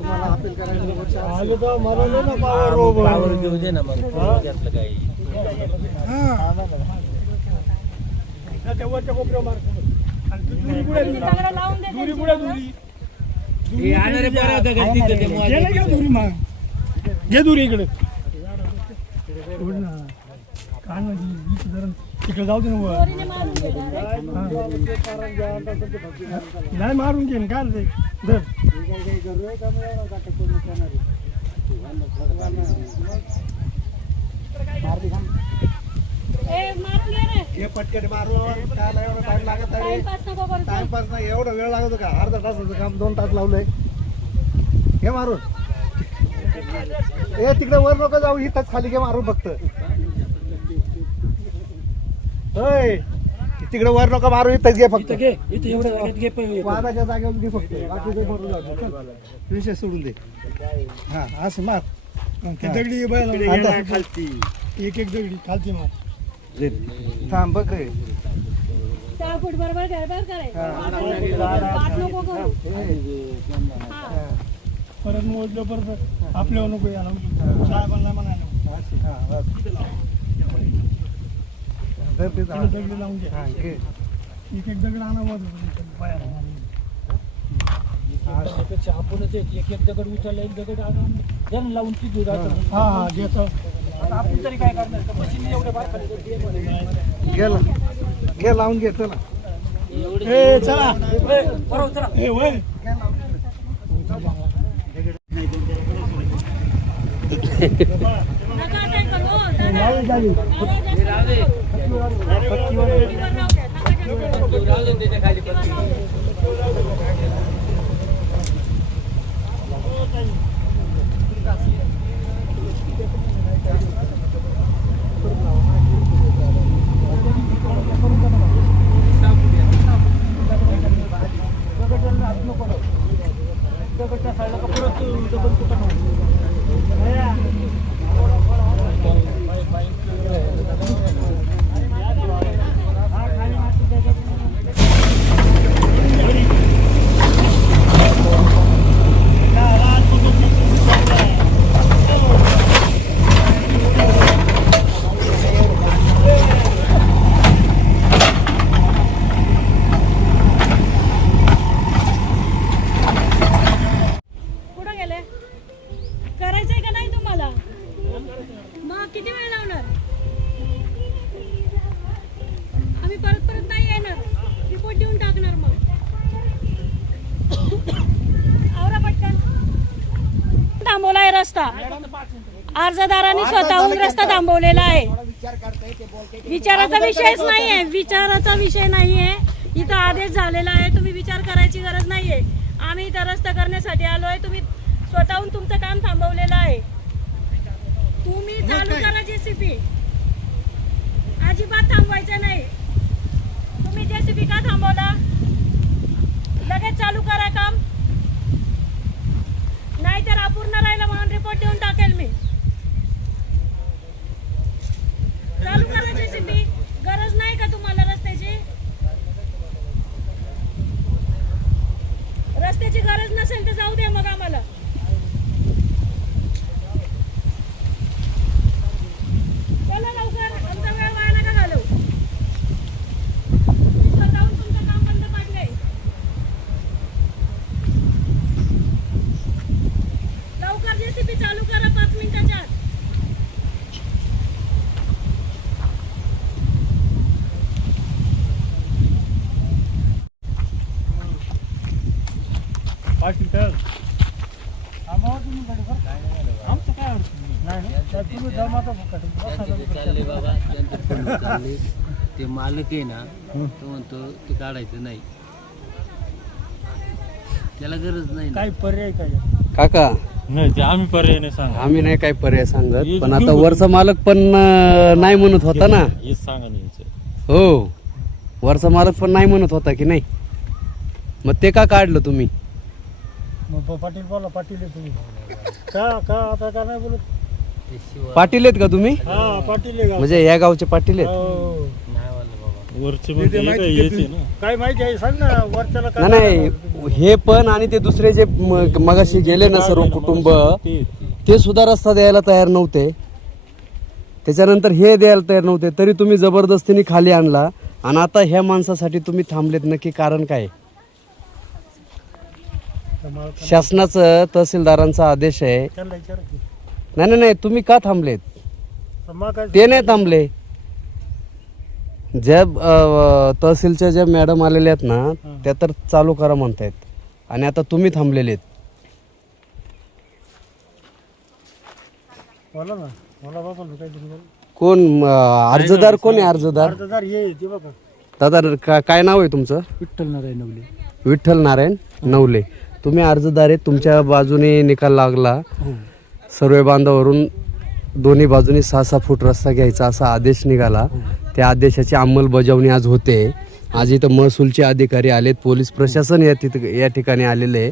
तुम्हाला अपील करायचं आले तर मला नाही ना पावर घेऊ दे ना मग त्यातलं काही वरच्या कोपऱ्या मार दुरी पुढे दुरी आणणारे बरं होतं का तिथं ते मोबाईल घे दुरी मग घे दुरी इकडे काय नाही तिकडे जाऊ दे ना नाही मारून घेईन काय रे धर हे पटकन मारलं काय एवढा टाइम लागत नाही टाइमपास नाही एवढा वेळ लागतो का अर्धा तासाचं काम 2 तास लावलंय हे मारून ए तिकडे वर नको जाऊ इथंच खाली घे मारून फक्त होय तिकडे वर नको मारू इथंच घे फक्त वादाच्या जागेवर घे फक्त बाकी ते भरून जाऊ विषय सोडून दे हा असं मार दगडी खालती एक दगडी खालती मार थांब बघ रे 6 फूट बरोबर गडबड करायचं पाच नको करू परत मोजलं परत आपल्यावर नको याला साहेबांना म्हणायला दगडी लावून घे एक दगड आणा त्यापेक्षा आपणच एक दगड उचलला एक दगड आणून लावून ती दूध हा घेतो आपण तरी काय करणार मशीन एवढे बार खाली गेला घे लावून घे चला ए चला बरोबर चला ए वय नका काय करू करायचंय का नाही तुम्हाला मग किती वेळ लावणार आम्ही परत नाही येणार रिपोर्ट देऊन टाकणार मग आवरा पटकन थांबवलाय रस्ता अर्जदारांनी स्वतःहून रस्ता थांबवलेला आहे विचाराचा विषयच नाहीये विचाराचा विषय नाहीये इथं आदेश झालेला आहे तुम्ही विचार करायची गरज नाहीये आम्ही इथं रस्ता करण्यासाठी आलोय तुम्ही स्वतःहून तुमचं काम थांबवलेलं आहे तुम्ही चालू करा जेसीबी अजिबात थांबवायचं नाही तुम्ही जेसीबी का थांबवला लगेच चालू करा काम नाहीतर अपूर्ण राहिलं म्हणून रिपोर्ट देऊन टाकेल मी चालू करा जेसीबी गरज नाही का तुम्हाला रस्त्याची गरज नसेल तर जाऊ दे मग आम्हाला चला लवकर आमचा वेळ वाया नका घालवू स्वतःहून तुमचं काम बंद पाडलंय लवकर जेसीबी चालू करा 5 मिनिटाच्या आत आमचं काय चालले बाबा त्यांचं फोन चालले ते मालक आहे ना तो म्हणतो ते काढायचं नाही त्याला गरज नाही काय पर्याय काय काका नाही ते आम्ही पर्याय नाही सांगा आम्ही नाही काय पर्याय सांगत पण आता वरचा मालक पण नाही म्हणत होता ना हेच सांगा नाही हो वरचा मालक पण नाही म्हणत होता की नाही मग ते का काढलं तुम्ही मग पाटील बोला पाटील आहे तुम्ही का आता का नाही बोलत ते शिवाय पाटील आहेत का तुम्ही हा पाटील आहे म्हणजे या गावचे पाटील आहेत हो नाही वाटलं बाबा वरचे काय माहिती आहे सांग ना वरच्याला काय नाही हे पण आणि ते दुसरे जे मगाशी गेले ना सर्व कुटुंब ते सुद्धा रस्ता द्यायला तयार नव्हते, त्याच्यानंतर हे द्यायला तयार नव्हते, तरी तुम्ही जबरदस्तीने खाली आणला आणि आता ह्या माणसासाठी तुम्ही थांबलेत. नक्की कारण काय? शासनाचं तहसीलदारांचा आदेश आहे. त्यांना विचारा की. नाही नाही नाही, तुम्ही का थांबलेत? मग काय ते नाही थांबले. ज्या तहसीलच्या ज्या मॅडम आलेल्या आहेत ना त्या तर चालू करा म्हणतायत आणि आता तुम्ही थांबलेले आहेत. बोला ना, मला बाबा काहीतरी बोल. कोण अर्जदार? कोण आहे अर्जदार? अर्जदार ये ते बघा. दादा काय नाव आहे तुमचं? विठ्ठल नारायण नवले. विठ्ठल नारायण नवले. तुम्ही अर्जदार आहे, तुमच्या बाजूने निकाल लागला. सर्वे बांधावरून दोन्ही बाजूनी 6-6 फूट रस्ता घ्यायचा असा आदेश निघाला. त्या आदेशाची अंमलबजावणी आज होते. आज इथं महसूलचे अधिकारी आलेत, पोलीस प्रशासन या ठिकाणी आलेले आहे.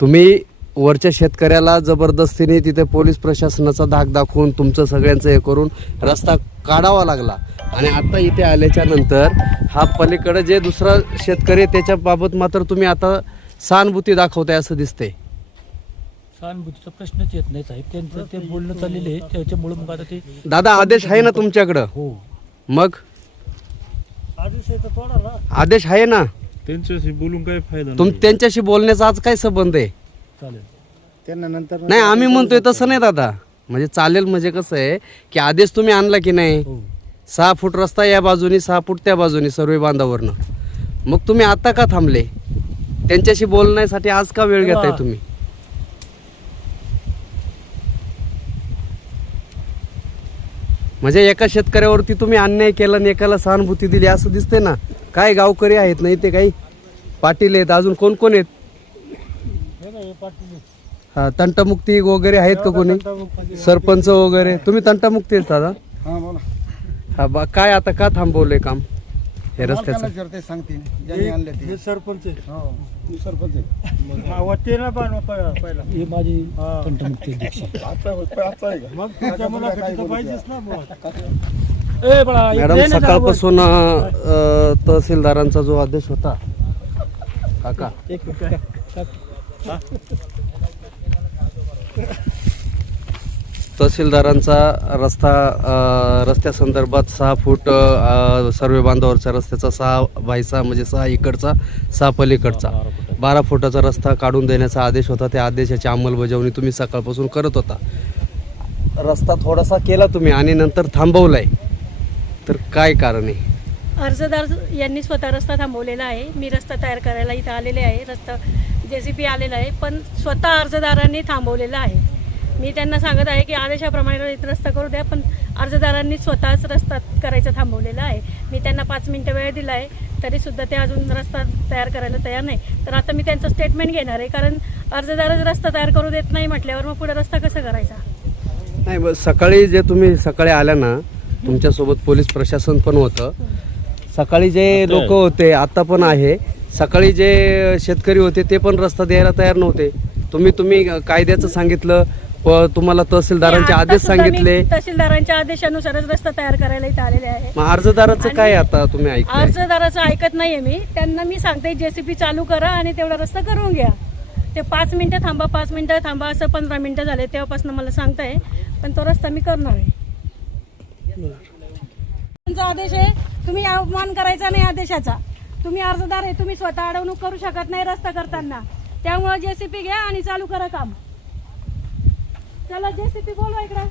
तुम्ही वरच्या शेतकऱ्याला जबरदस्तीने तिथे पोलीस प्रशासनाचा धाक दाखवून तुमचं सगळ्यांचं हे करून रस्ता काढावा लागला आणि आता इथे आल्याच्या नंतर हा पलीकडे जे दुसरा शेतकरी आहे त्याच्या बाबत मात्र तुम्ही आता सहानुभूती दाखवताय असं दिसतंय. सहानुभूतीचा प्रश्नच येत नाही साहेब, त्यांचं ते बोलणं चाललेलं आहे त्याच्यामुळे मग आता ते. दादा आदेश आहे ना तुमच्याकडं? हो मग आदेश येतो थोडा ना. आदेश आहे ना? त्यांच्याशी बोलून काय फायदा त्यांच्याशी बोलण्याचा आज काय संबंध आहे? चालेल. त्यांना नंतर नाही आम्ही म्हणतोय तसं नाही दादा, म्हणजे चालेल म्हणजे कसं आहे की आदेश तुम्ही आणला की नाही? 6 फूट रस्ता या बाजूनी 6 फूट त्या बाजूनी सर्वे बांधावरनं, मग तुम्ही आता का थांबले? त्यांच्याशी बोलण्यासाठी आज का वेळ घेताय तुम्ही? म्हणजे एका शेतकऱ्यावरती तुम्ही अन्याय केला आणि एकाला सहानुभूती दिली असं दिसतंय ना. काय गावकरी आहेत ना इथे, काही पाटील आहेत, अजून कोण कोण आहेत? हा तंटमुक्ती वगैरे आहेत का कोणी? सरपंच वगैरे? तुम्ही तंटमुक्ती आहेत दादा? हा बोला. हा काय आता का थांबवलंय काम हे रस्त्याचं? ते सांगतील ज्यांनी आणले ते. हे सरपंच आहे. हो मी सरपंच आहे. हा, ते ना पण पहिला हे माझी तंटमुक्ती अध्यक्ष. आता आहे का? मग तुझ्या मुलाखती तर पाहिजेच ना बुवा. ए बाळा, मॅडम इकडे ना सकाळपासून तहसीलदारांचा जो आदेश होता काका, तहसीलदारांचा रस्त्यासंदर्भात 6 फूट सर्वे बांधावरच्या रस्त्याचा 6/6 म्हणजे 6 इकडचा 6 पलीकडचा 12 फुटाचा रस्ता काढून देण्याचा आदेश होता. त्या आदेशाची अंमलबजावणी तुम्ही सकाळपासून करत होता. रस्ता थोडासा केला तुम्ही आणि नंतर थांबवलाय, तर काय कारण आहे? अर्जदार यांनी स्वतः रस्ता थांबवलेला आहे. मी रस्ता तयार करायला इथं आलेले आहे. रस्ता JCB आलेला आहे, पण स्वतः अर्जदारांनी थांबवलेला आहे. मी त्यांना सांगत आहे की आदेशाप्रमाणे रस्ता करू द्या, पण अर्जदारांनी स्वतःच रस्ता करायचा थांबवलेला आहे. मी त्यांना 5 मिनिटं वेळ दिला आहे, तरीसुद्धा ते अजून रस्ता तयार करायला तयार नाही. तर आता मी त्यांचं स्टेटमेंट घेणार आहे, कारण अर्जदारच रस्ता तयार करू देत नाही म्हटल्यावर मग पुढे रस्ता कसा करायचा? नाही, सकाळी जे तुम्ही सकाळी आल्या ना, तुमच्यासोबत पोलीस प्रशासन पण होतं. सकाळी जे लोक होते आता पण आहे. सकाळी जे शेतकरी होते ते पण रस्ता द्यायला तयार नव्हते. तुम्ही कायद्याचं सांगितलं, तुम्हाला तहसीलदारांचे आदेश सांगितले. तहसीलदारांच्या आदेशानुसारच रस्ता तयार करायला इथं आलेले आहे. मग अर्जदाराचं काय आता तुम्ही ऐकताय? अर्जदाराचं ऐकत नाहीये मी. त्यांना मी सांगते JCB चालू करा आणि तेवढा रस्ता करून घ्या. ते 5 मिनिटं थांबा 5 मिनिटं थांबा असं 15 मिनिटं झाले तेव्हापासून मला सांगताय, पण तो रस्ता मी करणार आहे. तुमचा आदेश आहे, तुम्ही अवमान करायचा नाही आदेशाचा. तुम्ही अर्जदार आहे, तुम्ही स्वतः अडवणूक करू शकत नाही रस्ता करताना. त्यामुळे JCB घ्या आणि चालू करा काम. चला JCB बोलवा इकडं.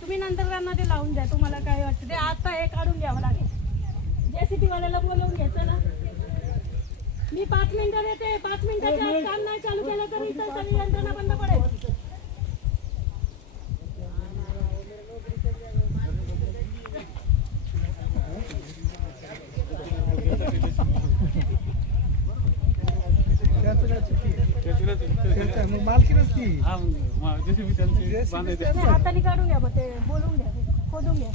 तुम्ही नंतर त्यांना ते लावून द्या, तुम्हाला काय वाटतं ते. आता हे काढून घ्यावं लागेल. JCB वाल्याला बोलवून घ्या. चला मी 5 मिनिटं देते. 5 मिनिटाच्या आत काम नाही चालू केलं तर इथं सगळी यंत्रणा बंद पडेल. मालकी नसती. हाताने काढून घ्या, ते बोलून घ्या, खोदून घ्या.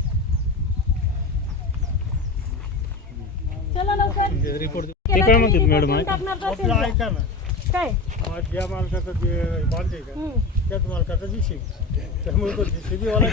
चला लवकर. काय म्हणतात मॅडम? टाकणार ऐका ना, काय ज्या मालकाचं ते बांधे का त्याच मालकाचा JCB. त्यामुळे JCB वाला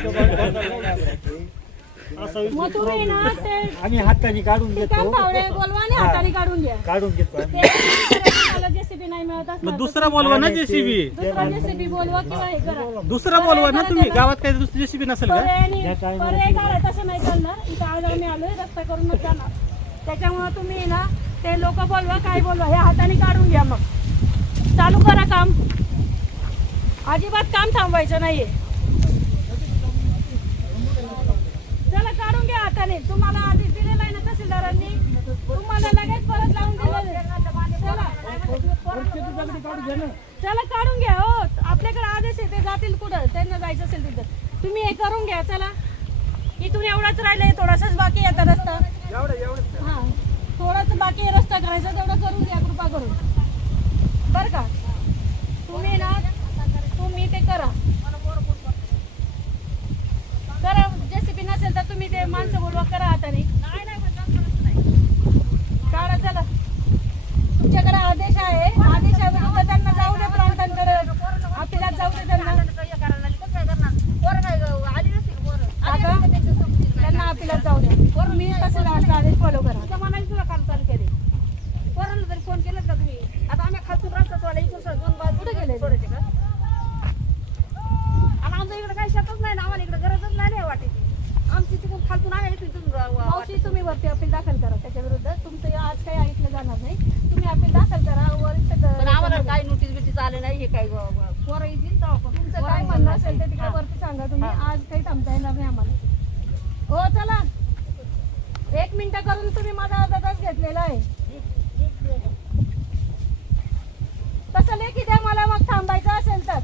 मग तुम्ही ना ते आम्ही हाताने काढून ते काम घेतो फावडे बोलवा आणि हाताने काढून घ्या काढून घेतो आम्ही. ते जेसीबी नाही मिळत असणार तर दुसरा बोलवा ना जेसीबी दुसरा जेसीबी बोलवा किंवा हे करा दुसरा बोलवा ना तुम्ही गावात काही दुसरी जेसीबी नसेल का पर्याय काढाय तसं नाही चालणार इथं आज आम्ही आलोय रस्ता करूनच जाणार त्याच्यामुळे तुम्ही ना ते लोक बोलवा काय बोलवा हे हाताने काढून घ्या मग चालू करा काम अजिबात काम थांबवायचं नाहीये चला काढून घ्या हाताने तुम्हाला आधी दिलेलं आहे ना तहसीलदारांनी तुम्हाला लगेच परत लावून दिलेलं चला काढून घ्या हो आपल्याकडे आदेश आहे ते जातील कुठं त्यांना जायचं असेल तिथं तुम्ही हे करून घ्या चला इथून एवढाच राहिलंय थोडासाच बाकी आहे आता रस्ता हा थोडाच बाकी आहे रस्ता करायचा तेवढं करून घ्या कृपा करून बरं का तुम्ही ना तुम्ही ते करा जेसीबी नसेल तर तुम्ही ते माणसं बोलवा करा हाताने काढा चला तुमच्याकडे आदेश आहे आदेशाविरुद्ध त्यांना जाऊ दे प्रांतांकडे आपल्याला जाऊ दे त्यांना आपल्याला जाऊ द्या मी तसं आदेश फॉलो करा तुला काम चालू केले पोरांना जरी फोन केलं का तुम्ही आता आम्ही खालतून रस्ता सोडला इकडून दोन बाजू कुठे गेले सोडायचे का आणि आमच्या इकडे काही शेतच नाही ना आम्हाला इकडे गरजच नाही वाटायची आमची तिकडून खालतून आहे तिथून मावशी तुम्ही वरती अपील दाखल करा त्याच्या विरुद्ध तुमचं आज काही ऐकलं जाणार नाही तुम्ही अपील दाखल करा वरिष्ठ पण आम्हाला काही नोटीस बिटीस आले नाही हे काही पोरं येतील तेव्हा पण तुमचं काय म्हणणं असेल ते तिकडे वरती सांगा तुम्ही आज काही थांबता येणार नाही आम्हाला हो चला 1 मिनिट करून तुम्ही माझा अर्धा तास घेतलेला आहे तसं लेखी द्या मला मग थांबायचं असेल तर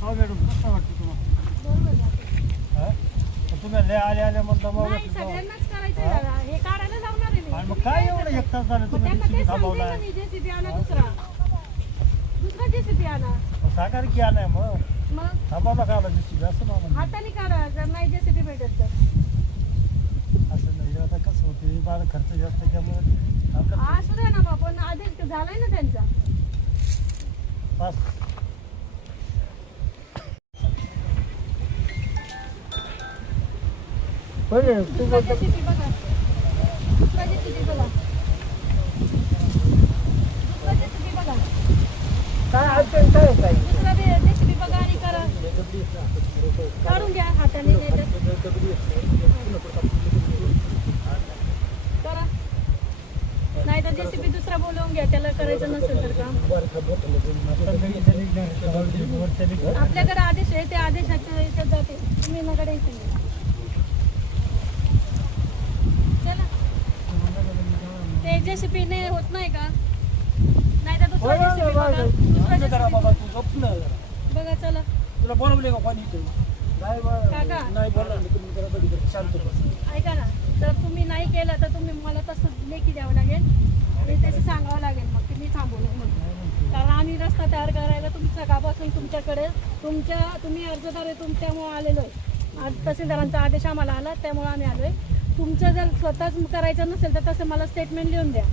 हो मॅडम कसं वाटतं तुम्हाला तुम्ही आले म्हणता मग नाही सगळ्यांनाच करायचं आहे दादा. हे काढायला लावणार आहे मी मग काय एवढं एक तास झालं तुम्ही त्यांना ते जेसीबी सांगते थांबवलाय ना मी जेसीबी आणा दुसरा जेसीबी आणा साकार की नाही मग मग थांबवला का आला जेसीबी असं ना म्हणा. हाताने काढा जर नाही जेसीबी भेटत तर असं नाही आता कसं होते बारा खर्च जास्त त्यामुळे असू द्या ना बाबा पण आदेश झालाय ना त्यांचा पास दुसरा जेसीबी बघा दुसरा जेसीबी बघा दुसरा जेसीबी बघा दुसरा जेसीबी बघा आणि करा काढून घ्या हाताने करा नाही तर जेसीबी दुसरा बोलवून घ्या त्याला करायचं नसेल तर काम आपल्याकडे आदेश आहे ते आदेशाच्या याच्यात जाते तुम्ही नका टेन्शन घ्या चला ते जेसीबी ने होत नाही का नाही तर दुसरा जेसीबी बघा दुसरा JCB बघा चला तुला बोलवले का कोणी इथे? काका नाही बोलवलं शांत बस ऐका ना तर तुम्ही नाही केलं तर तुम्ही मला तसं लेखी द्यावं लागेल आणि त्याची सांगावं लागेल मग की मी थांबवलं म्हणून कारण आम्ही रस्ता तयार करायला तुमच्या गावापासून तुमच्याकडे तुम्ही अर्जदार आहे तुमच्यामुळे आलेलो आहे आज तहसीलदारांचा आदेश आम्हाला आला त्यामुळे आम्ही आलोय तुमचं जर स्वतःच करायचं नसेल तर तसं मला स्टेटमेंट लिहून द्या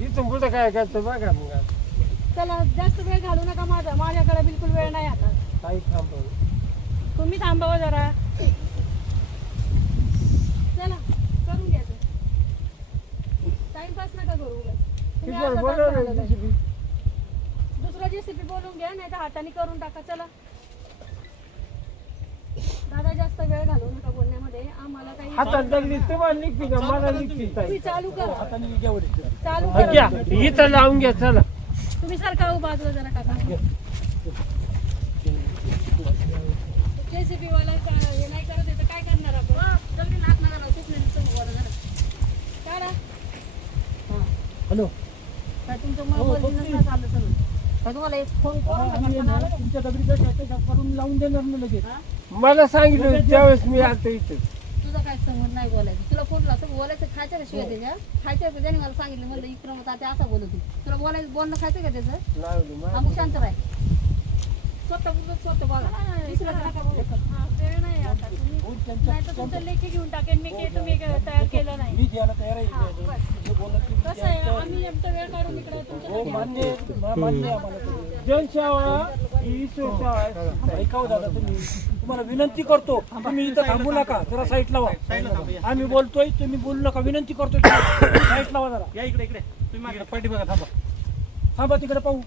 इथून कुठं काय करायचं बघा मग चला जास्त वेळ घालू नका माझ्याकडे बिलकुल वेळ नाही आता काही थांबव तुम्ही थांबावं जरा चला करून घ्या टाइमपास नका करू तुम्ही अर्धा तास झालेला आहे. दुसरा जेसीबी बोलून घ्या नाही तर हाताने करून टाका चला दादा जास्त वेळ घालू नका बोलण्यामध्ये आम्हाला काही तुम्ही चालू करा चालू करा इथं लावून घ्या चला तुम्ही सारखा बाजूला जरा काका जेसीबी वाला हे नाही करत आहे तर काय करणार आपण जल्दी नाक नका लावू काढा हॅलो काय तुमचं मोबाईल नसता चाललं सगळं काय तुम्हाला एक फोन करून तुमच्या दगडीचं करून लावून देणार मी लगेच मला सांगितलं त्यावेळेस मी आता इथं तुझा काय संबंध नाही बोलायचं तुला फोन लावतो बोलायचं खायच्या शिवाय त्याच्या खायच्या त्याने मला सांगितलं म्हणलं इकडं आता असं बोलत तुला बोलायचं बोलणं खायचं का त्याचं लावली मग शांत राह स्वतः बघा दुसऱ्याचं नका बघू. हा, वेळ नाही आता तुम्ही नाही तर तुमचं लेखी घेऊन टाकेन मी की तुम्ही तयार केलं नाही. मी द्यायला तयार आहे हा, बस. जे बोलत की कसं आहे आम्ही आमचा वेळ काढून इकडे तुमच्यासाठी मान्य आहे आम्हाला ते. जनसेवा ही ईश्वरसेवा आहे. ऐकावं दादा तुम्ही, तुम्हाला विनंती करतो तुम्ही इथं थांबू नका, जरा साईट लावा. आम्ही बोलतोय तुम्ही बोलू नका, विनंती करतोय साईट लावा जरा. या इकडे इकडे तुम्ही मागे पाठी बघा थांबा. थांबा तिकडे पाहू.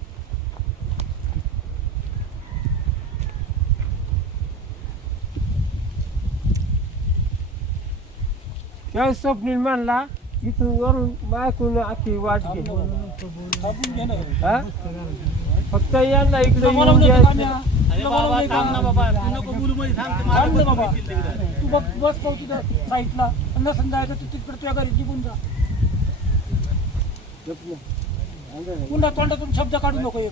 या स्वप्नील मानला इथून वरून मायकून आखी वाट घे. थांबून घे ना. हा? फक्त यांना इकडे तुला येऊन बोलावलं द्यायचं. होतं का आम्ही? अरे बाबा थांब ना बाबा, तू नको बोलू मध्ये थांब. ते थांब ना मला बाबा. बोलतील तिकडे. तू बस पाहू तिथं साईटला. नसेल जायचं तर तिकडे तुझ्या घरी निघून जा. पुन्हा तोंडातून शब्द काढू नको एक.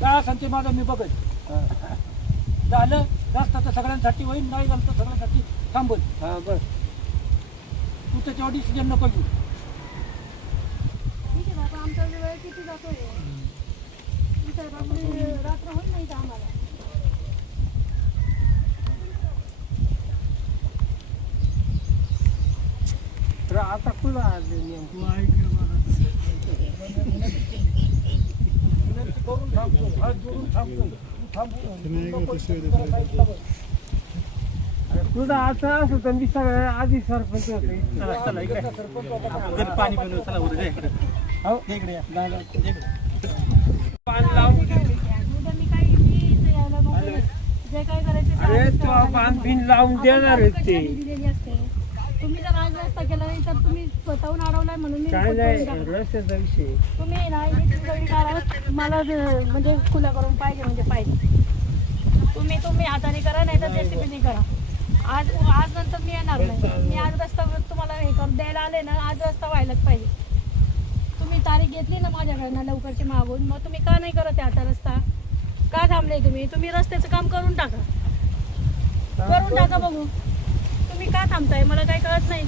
काय सांगते माझं मी बघत झालं रस्ता तर सगळ्यांसाठी होईल, नाही झालं तर सगळ्यांसाठी थांबल. हा बस. तू त्याच्यावर डिसिजन नको घेऊ. ठीक आहे बाबा, आमचा वेळ किती जातोय इथं रात्र होईल नाही का आम्हाला. तर आता कुठं आले नेमकं? विनंती करून थांबतो, हात जोडून थांबतो. तू थांबू जरा साईटला बस. तुझं आता असं तर मी सगळ्या आधी सरपंच होते. चला चला इकडे. सरपंच होता का? घरी पाणी पिऊन चला उद्या या इकडे. हो. या इकडे या. इकडे. पाणी लावून उद्या मी काय इथे यायला नको. जे काय करायचं ते अरे आधीच तो करावं लागेल बांध बिन तुम्हाला. लावून देणार आपण आहेत तारीख ते. कशी दिलेली असते. तुम्ही जर आज रस्ता केला नाही तर तुम्ही स्वतःहून अडवलाय म्हणून मी काय report नाही करून टाकला. रस्त्याचा विषय. तुम्ही नाही सगळी करा मला म्हणजे खुला करून पाहिजे म्हणजे पाहिजे. तुम्ही हाताने करा नाही तर जेसीबीने करा. आज नंतर मी येणार नाही. मी आज रस्ता तुम्हाला हे करून द्यायला आले ना, आज रस्ता व्हायलाच पाहिजे. तुम्ही तारीख घेतली ना माझ्याकडनं लवकरची मागून, मग तुम्ही का नाही करत आहे आता रस्ता? का थांबले तुम्ही रस्त्याचं काम करून टाका. करून टाका बघू. तुम्ही का थांबताय मला काही कळत नाही.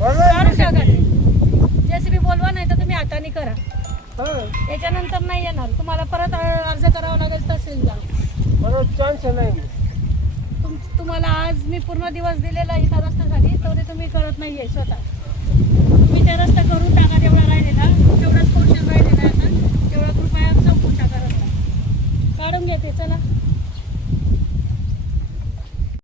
करू शकत जेसीबी बोलवा नाही तर तुम्ही हाताने करा. याच्यानंतर नाही येणार. तुम्हाला परत अर्ज करावा लागेल तहसील जा. मला चान्स नाही. तुम्हाला आज मी पूर्ण दिवस दिलेला इथं रस्त्यासाठी, तरी तुम्ही करत नाहीये स्वतः. तुम्ही ते रस्ता करून टाका जेवढा राहिलेला, तेवढाच पोर्शन राहिलेला आहे आता.